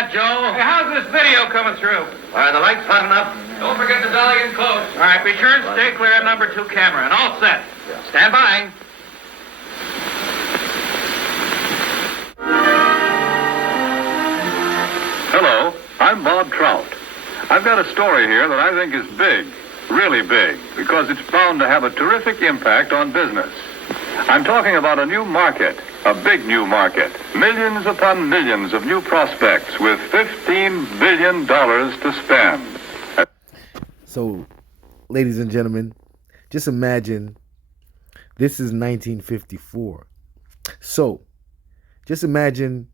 that, Joe. Hey, how's this video coming through? Are the lights hot enough? Don't forget to dial in close. All right, be sure and stay clear of number 2 camera, and all set. Stand by. Hello, I'm Bob Trout. I've got a story here that I think is big, really big, because it's bound to have a terrific impact on business. I'm talking about a new market, a big new market. Millions upon millions of new prospects with $15 billion to spend. So, ladies and gentlemen, just imagine this is 1954. So, just imagine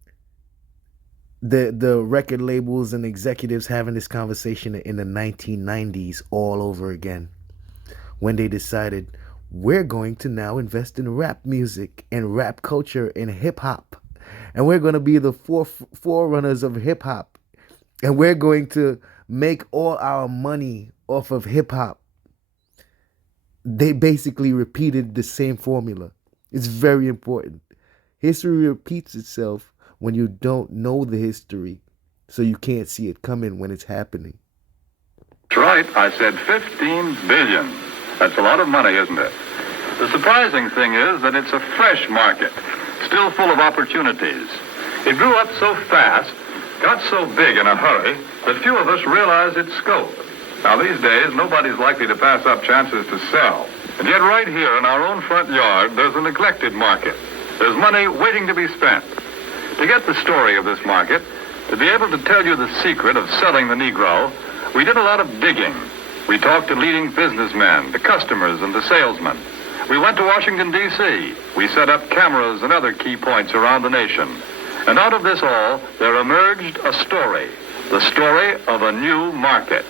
the record labels and executives having this conversation in the 1990s all over again, when they decided we're going to now invest in rap music and rap culture and hip hop, and we're going to be the forerunners of hip hop, and we're going to make all our money off of hip hop. They basically repeated the same formula. It's very important. History repeats itself when you don't know the history, so you can't see it coming when it's happening. That's right, I said 15 billion. That's a lot of money, isn't it? The surprising thing is that it's a fresh market, still full of opportunities. It grew up so fast, got so big in a hurry, that few of us realize its scope. Now, these days, nobody's likely to pass up chances to sell. And yet right here in our own front yard, there's a neglected market. There's money waiting to be spent. To get the story of this market, to be able to tell you the secret of selling the Negro, we did a lot of digging. We talked to leading businessmen, the customers, and the salesmen. We went to Washington, D.C. We set up cameras and other key points around the nation. And out of this all, there emerged a story, the story of a new market.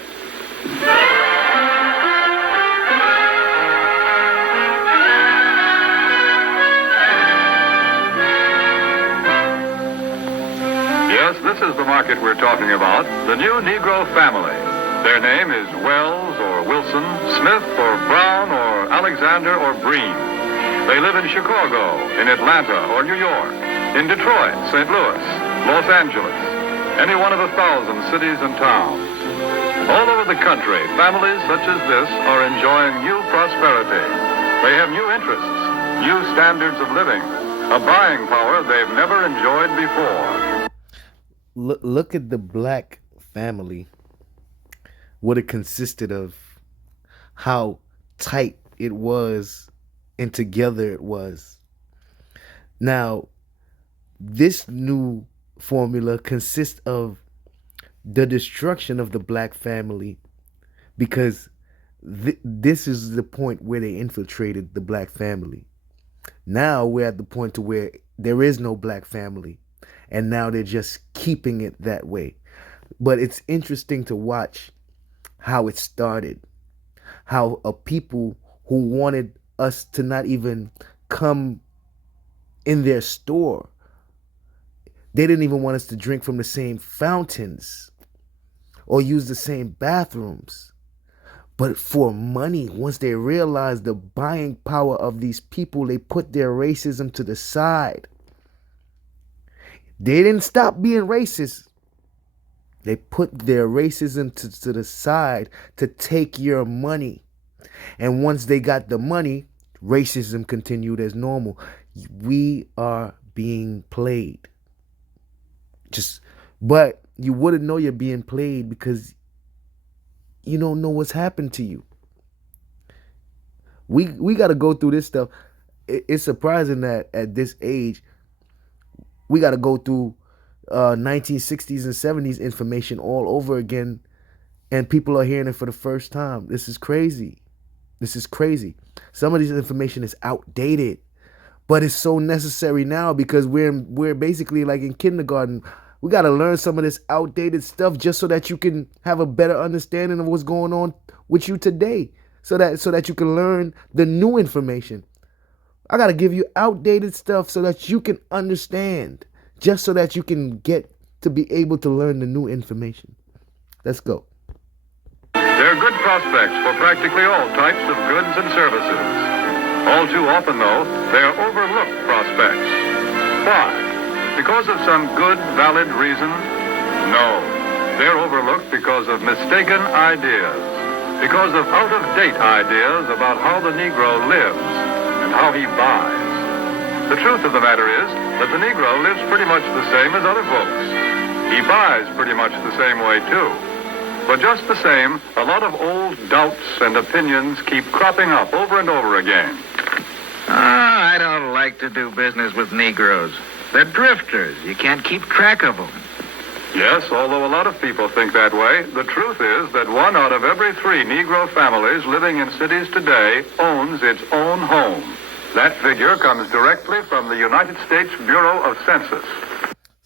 Yes, this is the market we're talking about, the new Negro family. Their name is Wells or Wilson, Smith or Brown or Alexander or Breen. They live in Chicago, in Atlanta or New York, in Detroit, St. Louis, Los Angeles, any one of 1,000 cities and towns. All over the country, families such as this are enjoying new prosperity. They have new interests, new standards of living, a buying power they've never enjoyed before. Look at the black family, what it consisted of, how tight it was and together it was. Now, this new formula consists of the destruction of the black family, because this is the point where they infiltrated the black family. Now we're at the point to where there is no black family, and now they're just keeping it that way. But it's interesting to watch how it started, how a people who wanted us to not even come in their store, they didn't even want us to drink from the same fountains or use the same bathrooms. But for money, once they realized the buying power of these people, they put their racism to the side. They didn't stop being racist. They put their racism to the side to take your money. And once they got the money, racism continued as normal. We are being played. But you wouldn't know you're being played because you don't know what's happened to you. We got to go through this stuff. It's surprising that at this age, we got to go through 1960s and 70s information all over again, and people are hearing it for the first time. This is crazy. This is crazy. Some of this information is outdated, but it's so necessary now because we're basically like in kindergarten. We got to learn some of this outdated stuff just so that you can have a better understanding of what's going on with you today, so that you can learn the new information. I got to give you outdated stuff so that you can understand, just so that you can get to be able to learn the new information. Let's go. They're good prospects for practically all types of goods and services. All too often, though, they're overlooked prospects. Why? Because of some good, valid reason? No, they're overlooked because of mistaken ideas, because of out-of-date ideas about how the Negro lives and how he buys. The truth of the matter is that the Negro lives pretty much the same as other folks. He buys pretty much the same way, too. But just the same, a lot of old doubts and opinions keep cropping up over and over again. I don't like to do business with Negroes. They're drifters. You can't keep track of them. Yes, although a lot of people think that way, the truth is that 1 out of every 3 Negro families living in cities today owns its own home. That figure comes directly from the United States Bureau of Census.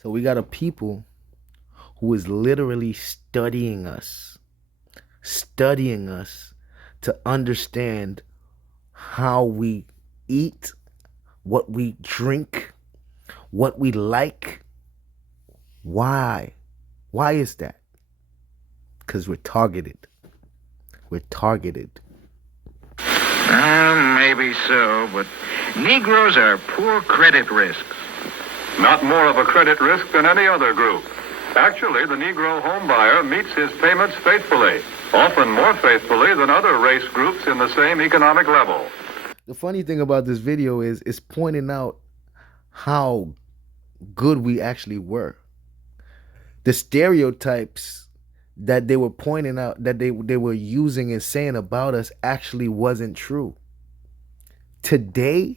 So we got a people who is literally studying us to understand how we eat, what we drink, what we like. Why? Why is that? Because we're targeted. We're targeted. Maybe so, but Negroes are poor credit risks. Not more of a credit risk than any other group. Actually, the Negro homebuyer meets his payments faithfully, often more faithfully than other race groups in the same economic level. The funny thing about this video is it's pointing out how good we actually were. The stereotypes that they were pointing out, that they were using and saying about us, actually wasn't true. Today,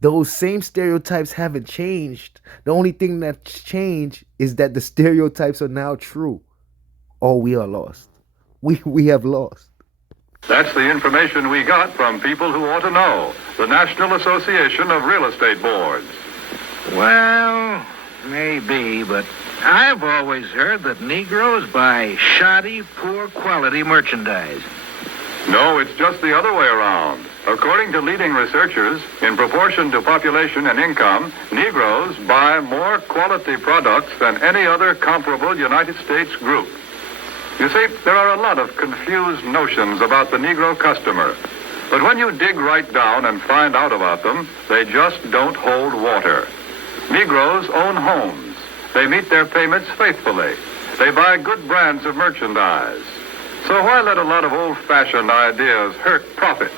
those same stereotypes haven't changed. The only thing that's changed is that the stereotypes are now true. Oh, we are lost. We have lost. That's the information we got from people who ought to know, the National Association of Real Estate Boards. Well, maybe, but I've always heard that Negroes buy shoddy, poor quality merchandise. No, it's just the other way around. According to leading researchers, in proportion to population and income, Negroes buy more quality products than any other comparable United States group. You see, there are a lot of confused notions about the Negro customer. But when you dig right down and find out about them, they just don't hold water. Negroes own homes. They meet their payments faithfully. They buy good brands of merchandise. So why let a lot of old-fashioned ideas hurt profits?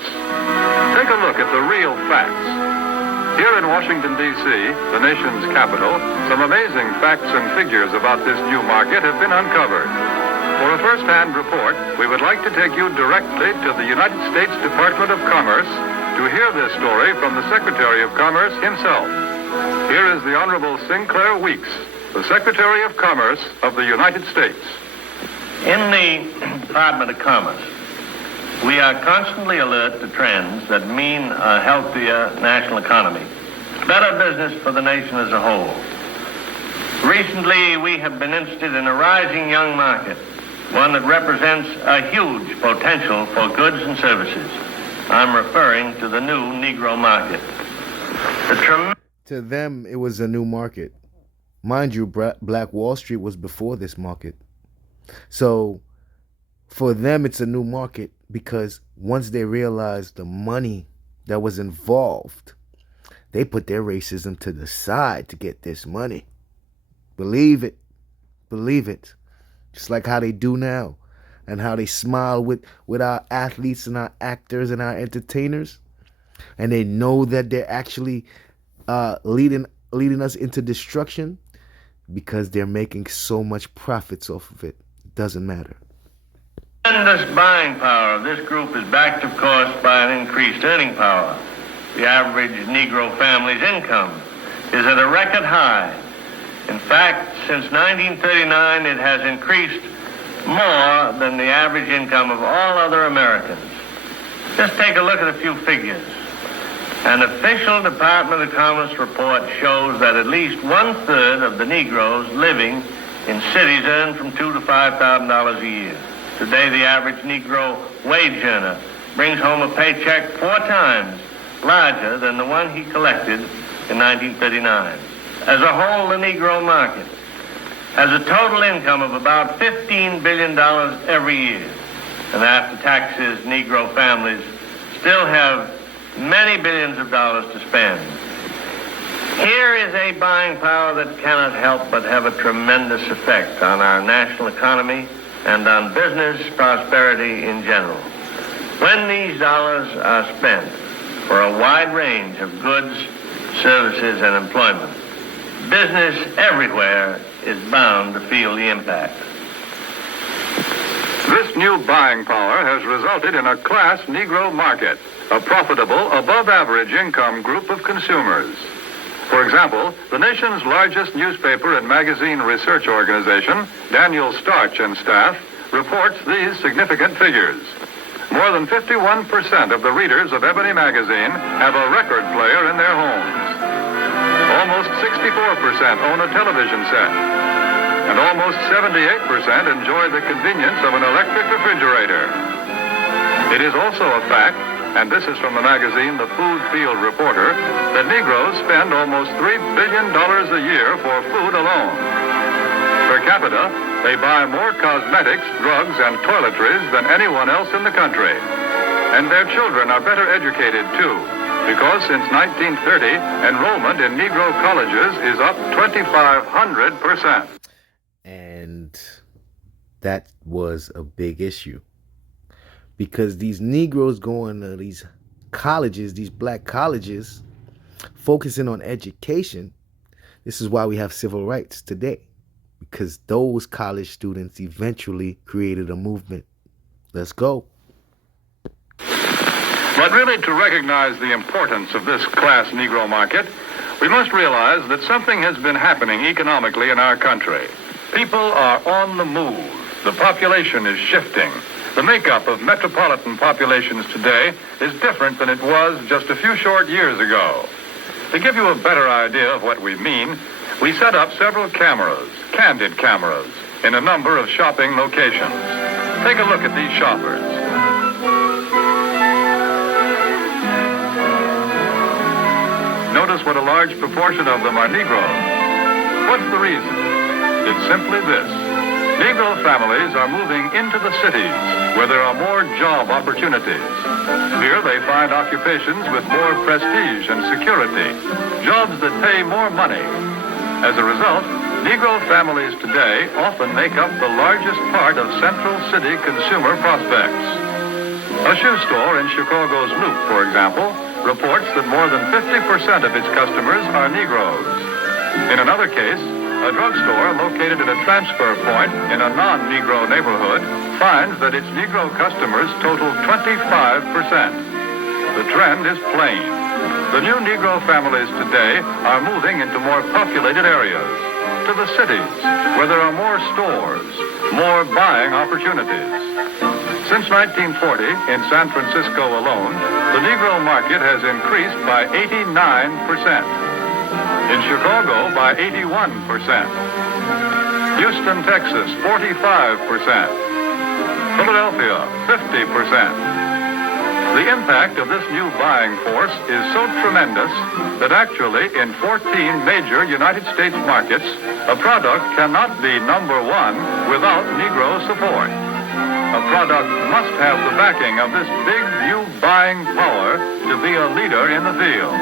Take a look at the real facts. Here in Washington, D.C., the nation's capital, some amazing facts and figures about this new market have been uncovered. For a first-hand report, we would like to take you directly to the United States Department of Commerce to hear this story from the Secretary of Commerce himself. Here is the Honorable Sinclair Weeks, the Secretary of Commerce of the United States. In the Department of Commerce, we are constantly alert to trends that mean a healthier national economy, better business for the nation as a whole. Recently, we have been interested in a rising young market, one that represents a huge potential for goods and services. I'm referring to the new Negro market. To them, it was a new market. Mind you, Black Wall Street was before this market. So for them, it's a new market because once they realized the money that was involved, they put their racism to the side to get this money. Believe it. Believe it. Just like how they do now and how they smile with our athletes and our actors and our entertainers. And they know that they're actually leading us into destruction because they're making so much profits off of it. Doesn't matter. Tremendous buying power of this group is backed, of course, by an increased earning power. The average Negro family's income is at a record high. In fact, since 1939, it has increased more than the average income of all other Americans. Just take a look at a few figures. An official Department of Commerce report shows that at least 1/3 of the Negroes living in cities earn from $2,000 to $5,000 a year. Today, the average Negro wage earner brings home a paycheck 4 times larger than the one he collected in 1939. As a whole, the Negro market has a total income of about $15 billion every year. And after taxes, Negro families still have many billions of dollars to spend. Here is a buying power that cannot help but have a tremendous effect on our national economy and on business prosperity in general. When these dollars are spent for a wide range of goods, services, and employment, business everywhere is bound to feel the impact. This new buying power has resulted in a class Negro market, a profitable, above-average income group of consumers. For example, the nation's largest newspaper and magazine research organization, Daniel Starch and Staff, reports these significant figures. More than 51% of the readers of Ebony magazine have a record player in their homes. Almost 64% own a television set. And almost 78% enjoy the convenience of an electric refrigerator. It is also a fact, and this is from the magazine The Food Field Reporter, that Negroes spend almost $3 billion a year for food alone. Per capita, they buy more cosmetics, drugs, and toiletries than anyone else in the country. And their children are better educated, too, because since 1930, enrollment in Negro colleges is up 2,500%. And that was a big issue. Because these Negroes going to these colleges, these black colleges, focusing on education, this is why we have civil rights today. Because those college students eventually created a movement. Let's go. But really, to recognize the importance of this class Negro market, we must realize that something has been happening economically in our country. People are on the move. The population is shifting. The makeup of metropolitan populations today is different than it was just a few short years ago. To give you a better idea of what we mean, we set up several cameras, candid cameras, in a number of shopping locations. Take a look at these shoppers. Notice what a large proportion of them are Negroes. What's the reason? It's simply this. Negro families are moving into the cities where there are more job opportunities. Here they find occupations with more prestige and security, jobs that pay more money. As a result, Negro families today often make up the largest part of central city consumer prospects. A shoe store in Chicago's Loop, for example, reports that more than 50% of its customers are Negroes. In another case, a drugstore located at a transfer point in a non-Negro neighborhood finds that its Negro customers total 25%. The trend is plain. The new Negro families today are moving into more populated areas, to the cities, where there are more stores, more buying opportunities. Since 1940, in San Francisco alone, the Negro market has increased by 89%. In Chicago by 81%. Houston, Texas, 45%. Philadelphia, 50%. The impact of this new buying force is so tremendous that actually in 14 major United States markets, a product cannot be number one without Negro support. A product must have the backing of this big new buying power to be a leader in the field.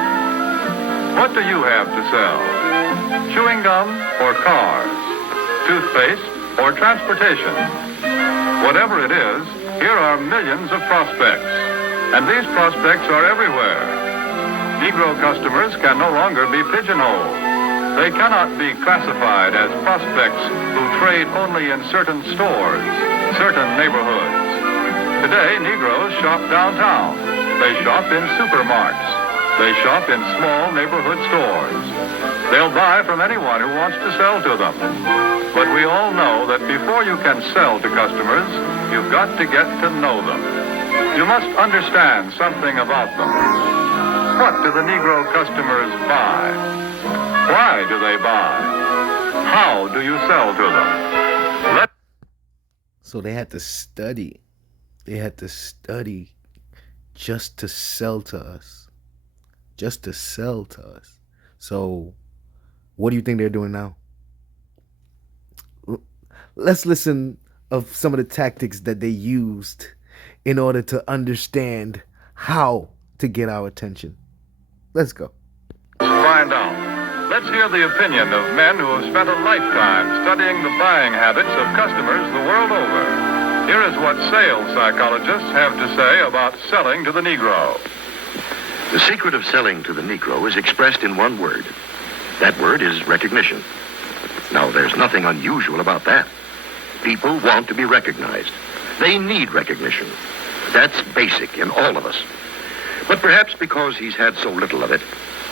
What do you have to sell? Chewing gum or cars? Toothpaste or transportation? Whatever it is, here are millions of prospects. And these prospects are everywhere. Negro customers can no longer be pigeonholed. They cannot be classified as prospects who trade only in certain stores, certain neighborhoods. Today, Negroes shop downtown. They shop in supermarkets. They shop in small neighborhood stores. They'll buy from anyone who wants to sell to them. But we all know that before you can sell to customers, you've got to get to know them. You must understand something about them. What do the Negro customers buy? Why do they buy? How do you sell to them? So they had to study. They had to study just to sell to us. Just to sell to us. So what do you think they're doing now? Let's listen of some of the tactics that they used in order to understand how to get our attention. Let's go. Find out. hear the opinion of men who have spent a lifetime studying the buying habits of customers the world over. Here is what sales psychologists have to say about selling to the Negro. The secret of selling to the Negro is expressed in one word. That word is recognition. Now, there's nothing unusual about that. People want to be recognized. They need recognition. That's basic in all of us. But perhaps because he's had so little of it,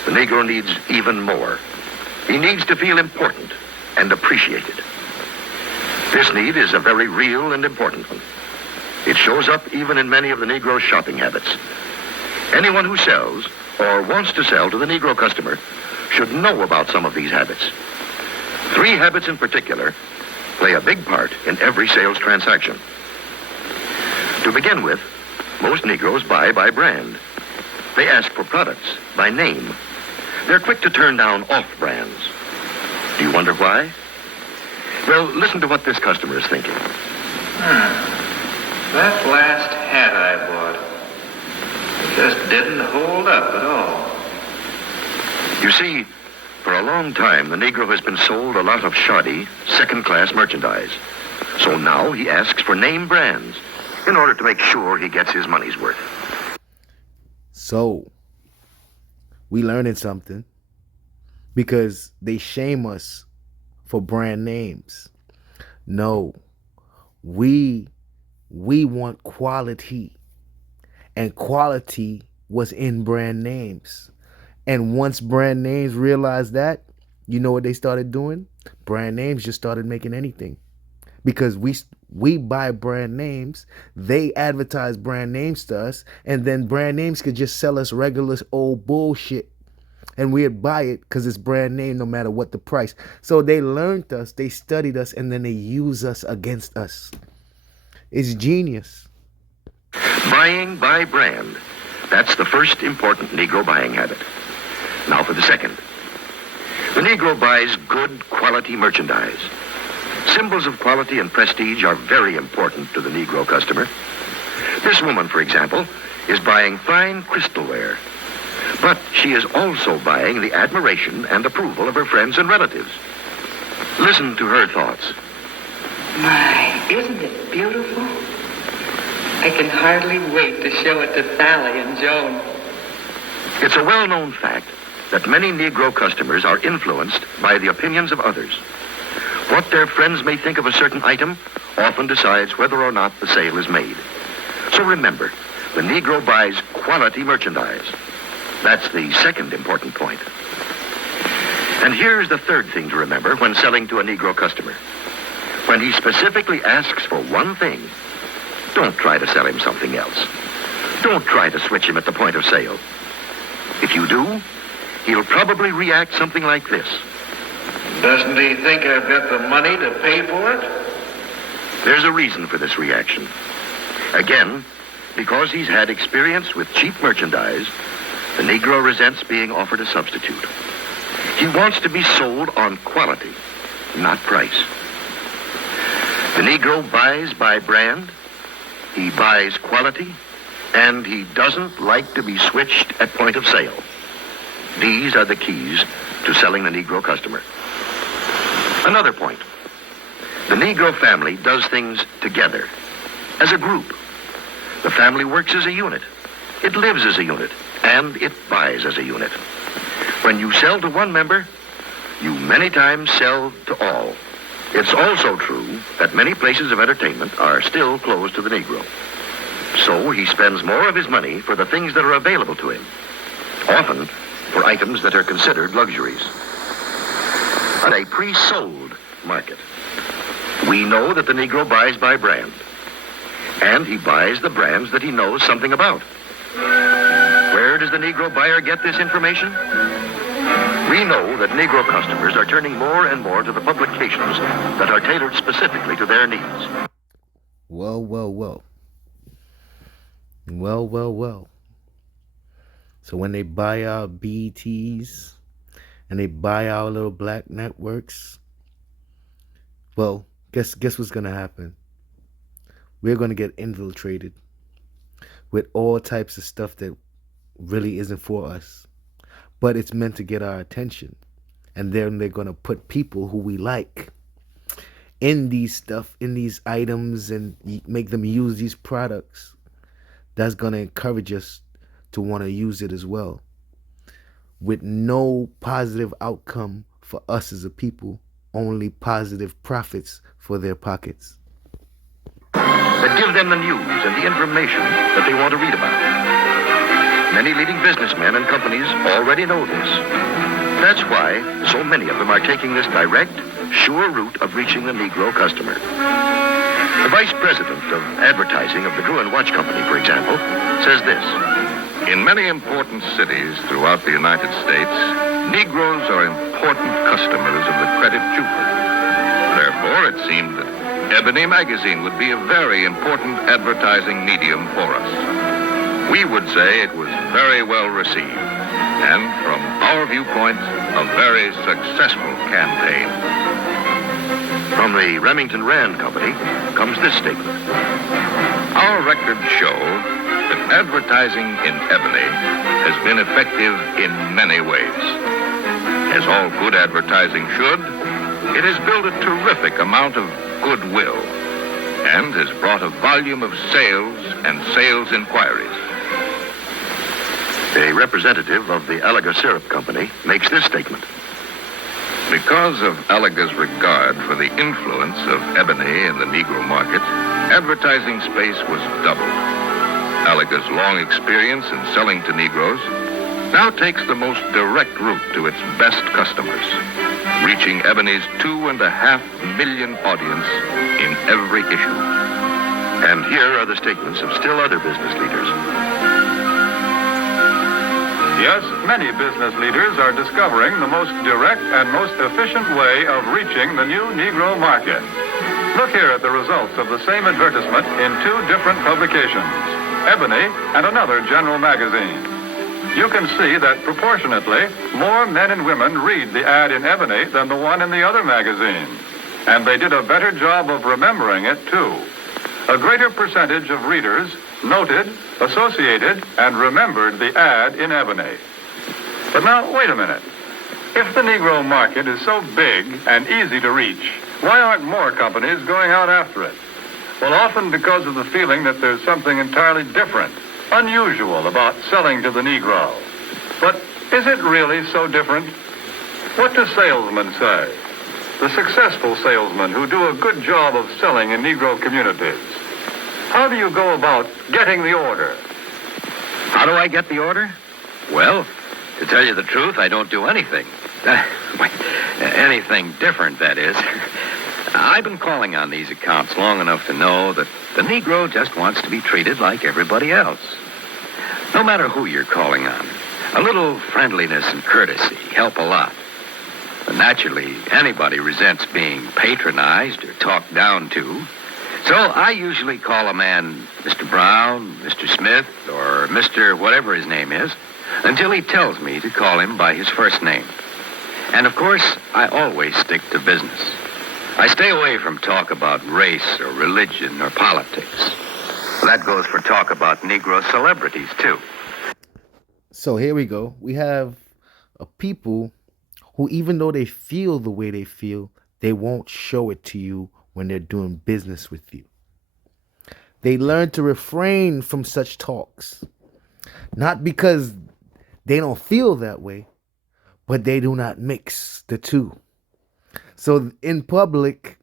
the Negro needs even more. He needs to feel important and appreciated. This need is a very real and important one. It shows up even in many of the Negro's shopping habits. Anyone who sells or wants to sell to the Negro customer should know about some of these habits. 3 habits in particular play a big part in every sales transaction. To begin with, most Negroes buy by brand. They ask for products by name. They're quick to turn down off-brands. Do you wonder why? Well, listen to what this customer is thinking. That last hat I bought just didn't hold up at all. You see, for a long time, the Negro has been sold a lot of shoddy, second-class merchandise. So now he asks for name brands in order to make sure he gets his money's worth. So, we learning something because they shame us for brand names. No, we want quality, and quality was in brand names. And once brand names realized that, you know what they started doing? Brand names just started making anything. Because we buy brand names, they advertise brand names to us, and then brand names could just sell us regular old bullshit. And we'd buy it because it's brand name no matter what the price. So they learned us, they studied us, and then they use us against us. It's genius. Buying by brand. That's the first important Negro buying habit. Now for the second. The Negro buys good quality merchandise. Symbols of quality and prestige are very important to the Negro customer. This woman, for example, is buying fine crystalware. But she is also buying the admiration and approval of her friends and relatives. Listen to her thoughts. My, isn't it beautiful? I can hardly wait to show it to Sally and Joan. It's a well-known fact that many Negro customers are influenced by the opinions of others. What their friends may think of a certain item often decides whether or not the sale is made. So remember, the Negro buys quality merchandise. That's the second important point. And here's the third thing to remember when selling to a Negro customer. When he specifically asks for one thing, don't try to sell him something else. Don't try to switch him at the point of sale. If you do, he'll probably react something like this. Doesn't he think I've got the money to pay for it? There's a reason for this reaction. Again, because he's had experience with cheap merchandise, the Negro resents being offered a substitute. He wants to be sold on quality, not price. The Negro buys by brand, he buys quality, and he doesn't like to be switched at point of sale. These are the keys to selling the Negro customer. Another point. The Negro family does things together, as a group. The family works as a unit. It lives as a unit, and it buys as a unit. When you sell to one member, you many times sell to all. It's also true that many places of entertainment are still closed to the Negro. So he spends more of his money for the things that are available to him, often for items that are considered luxuries. On a pre-sold market, we know that the Negro buys by brand, and he buys the brands that he knows something about. Where does the Negro buyer get this information? We know that Negro customers are turning more and more to the publications that are tailored specifically to their needs. Well, well, well. Well, well, well. So when they buy our BTs and they buy our little black networks, well, guess what's gonna happen? We're gonna get infiltrated with all types of stuff that really isn't for us, but it's meant to get our attention. And then they're going to put people who we like in these items and make them use these products. That's going to encourage us to want to use it as well, with no positive outcome for us as a people, only positive profits for their pockets. That give them the news and the information that they want to read about. Many leading businessmen and companies already know this. That's why so many of them are taking this direct, sure route of reaching the Negro customer. The vice president of advertising of the Drew & Watch Company, for example, says this. In many important cities throughout the United States, Negroes are important customers of the credit chooper. Therefore, it seemed that Ebony magazine would be a very important advertising medium for us. We would say it was very well received, and from our viewpoint, a very successful campaign. From the Remington Rand Company comes this statement. Our records show that advertising in Ebony has been effective in many ways. As all good advertising should, it has built a terrific amount of goodwill and has brought a volume of sales and sales inquiries. A representative of the Alaga Syrup Company makes this statement. Because of Alaga's regard for the influence of Ebony in the Negro market, advertising space was doubled. Alaga's long experience in selling to Negroes now takes the most direct route to its best customers, reaching Ebony's 2.5 million audience in every issue. And here are the statements of still other business leaders. Yes, many business leaders are discovering the most direct and most efficient way of reaching the new Negro market. Look here at the results of the same advertisement in two different publications, Ebony and another general magazine. You can see that proportionately, more men and women read the ad in Ebony than the one in the other magazine. And they did a better job of remembering it, too. A greater percentage of readers noted, associated, and remembered the ad in Ebony. But now, wait a minute. If the Negro market is so big and easy to reach, why aren't more companies going out after it? Well, often because of the feeling that there's something entirely different, unusual about selling to the Negro. But is it really so different? What do salesmen say? The successful salesmen who do a good job of selling in Negro communities. How do you go about getting the order? How do I get the order? Well, to tell you the truth, I don't do anything. Anything different, that is. I've been calling on these accounts long enough to know that the Negro just wants to be treated like everybody else. No matter who you're calling on, a little friendliness and courtesy help a lot. But naturally, anybody resents being patronized or talked down to. So I usually call a man Mr. Brown, Mr. Smith, or Mr. whatever his name is, until he tells me to call him by his first name. And of course, I always stick to business. I stay away from talk about race or religion or politics. That goes for talk about Negro celebrities, too. So here we go. We have a people who, even though they feel the way they feel, they won't show it to you when they're doing business with you. They learn to refrain from such talks, not because they don't feel that way, but they do not mix the two. So in public,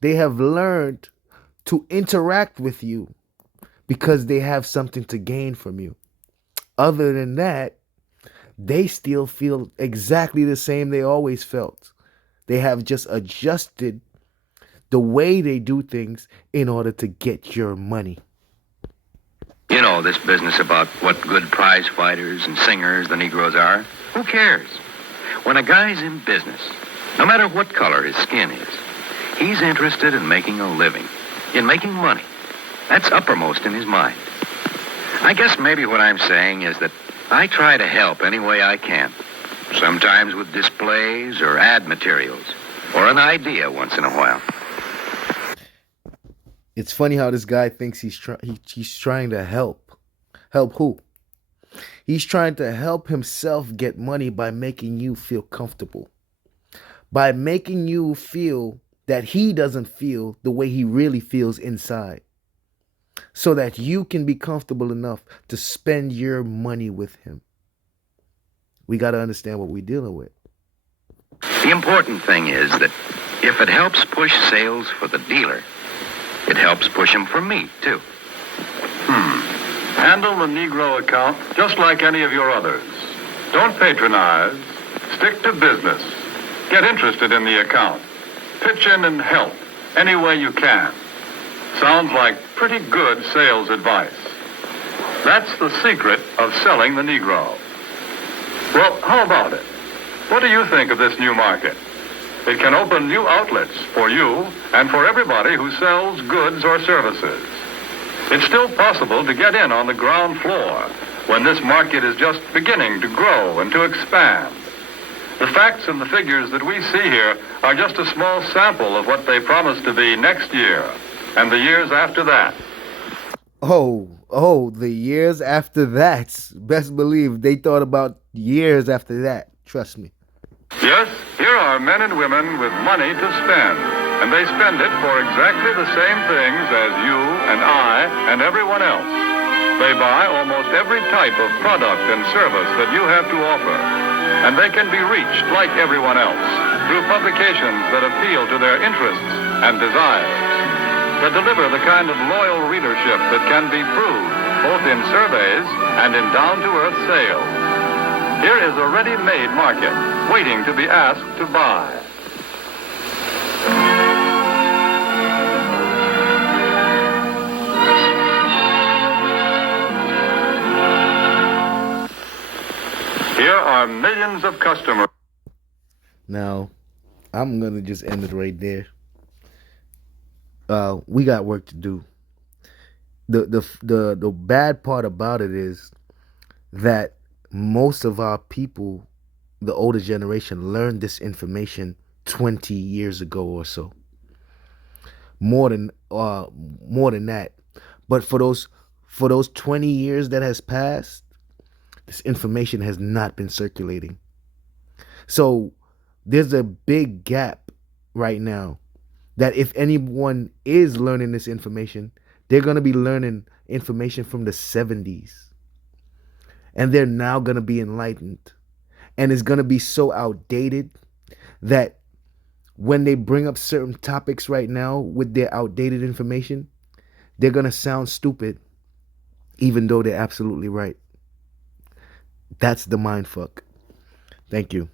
they have learned to interact with you because they have something to gain from you. Other than that, they still feel exactly the same they always felt. They have just adjusted the way they do things in order to get your money. You know, this business about what good prize fighters and singers the Negroes are, who cares? When a guy's in business, no matter what color his skin is, he's interested in making a living, in making money. That's uppermost in his mind. I guess maybe what I'm saying is that I try to help any way I can, sometimes with displays or ad materials, or an idea once in a while. It's funny how this guy thinks he's trying to help. Help who? He's trying to help himself get money by making you feel comfortable. by making you feel that he doesn't feel the way he really feels inside, so that you can be comfortable enough to spend your money with him. We got to understand what we're dealing with. The important thing is that if it helps push sales for the dealer, it helps push them for me, too. Handle the Negro account just like any of your others. Don't patronize. Stick to business. Get interested in the account. Pitch in and help any way you can. Sounds like pretty good sales advice. That's the secret of selling the Negro. Well, how about it? What do you think of this new market? It can open new outlets for you and for everybody who sells goods or services. It's still possible to get in on the ground floor when this market is just beginning to grow and to expand. The facts and the figures that we see here are just a small sample of what they promise to be next year and the years after that. Oh, the years after that. Best believe they thought about years after that. Trust me. Yes, here are men and women with money to spend, and they spend it for exactly the same things as you and I and everyone else. They buy almost every type of product and service that you have to offer, and they can be reached like everyone else through publications that appeal to their interests and desires, that deliver the kind of loyal readership that can be proved both in surveys and in down-to-earth sales. Here is a ready-made market waiting to be asked to buy. Here are millions of customers. Now, I'm gonna just end it right there. We got work to do. The bad part about it is that most of our people, the older generation, learned this information 20 years ago or so. More than that. But for those 20 years that has passed, this information has not been circulating. So there's a big gap right now that if anyone is learning this information, they're going to be learning information from the 70s. And they're now going to be enlightened. And it's going to be so outdated that when they bring up certain topics right now with their outdated information, they're going to sound stupid, even though they're absolutely right. That's the mind fuck. Thank you.